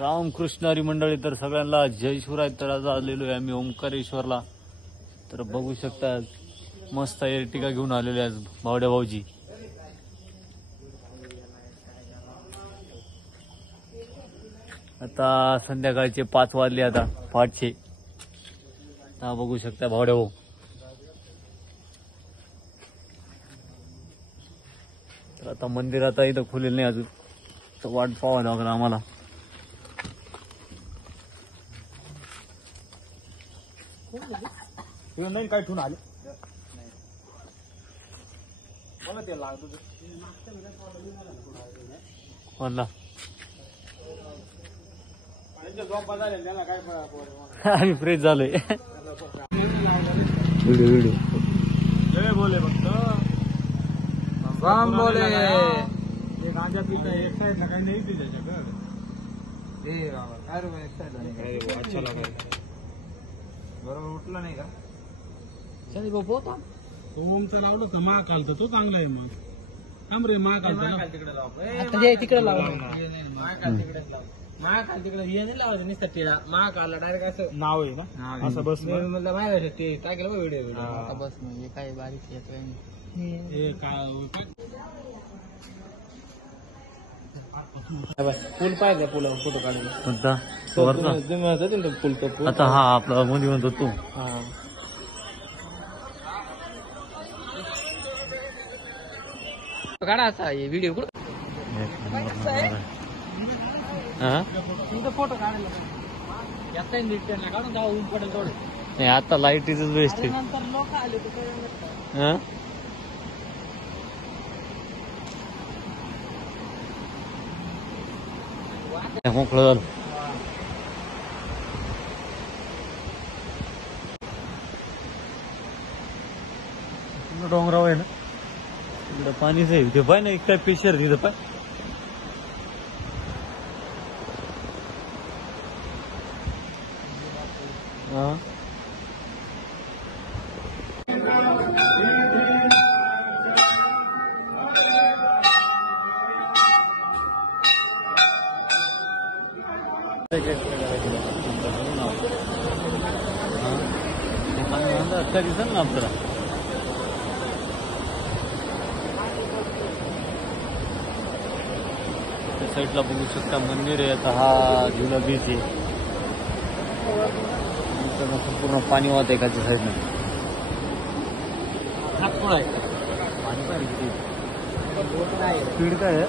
रामकृष्ण हरी मंडळी, तर सगळ्यांना जय शिवराय. तर आज आलेलो आहे आम्ही ओंकारेश्वरला. तर बघू शकता मस्त एर्टिगा घेऊन आलेलो आहे आज भावड्या भाऊजी. आता संध्याकाळचे 5 वाजले, आता पहाटचे. आता बघू शकता भावड्या भाऊ. तर आता मंदिर आता इथं खुलेलं नाही अजून, तर वाट पाहावं लागेल आम्हाला. काय ठेवून आले मला ते लागतो म्हणला काय आम्ही फ्रेश झालोय. व्हिडिओ जय बोले फक्त राम बोले. एक गांजा पिता एक साइड काही नाही पिते अच्छा लगा बरोबर उठला नाही का चल बाबू ओमचं लावलं तर महाकाल तर तो चांगला आहे. मग थांब रे महाकाल तिकडे लाव तिकडे लाव. महाकाल तिकडे हे नाही लावायचं नुसतं टिळा. महाकालला डायरेक्ट असं नाव आहे ना असं बस म्हणलं माहिती ते टाकेल बघ व्हिडिओ. आता बस म्हणजे काय बारीक येत पूल पाहिजे पुला फोटो काढायला. पूल तो आता हा आपला मध्ये म्हणतो तू. काढा असा व्हिडिओ कुठं फोटो काढायला काढून जाऊ ऊन पडेल थोडं. नाही आता लाईटीच बेस्ट आहे. नंतर लोक आले मोकळं झालं. डोंगराव आहे ना, इकडं पाणीच आहे. तिथे पाय ना एक काय पेशर तिथं पाय. हा अच्छा दिसल ना आपल्याला. त्या साईडला बघू शकता मंदिर आहे. आता हा झुला बीच आहे. संपूर्ण पाणी वाहत एकाच्या साईडनं. हात पुढे पाणी पाहिजे स्पीड काय आहे.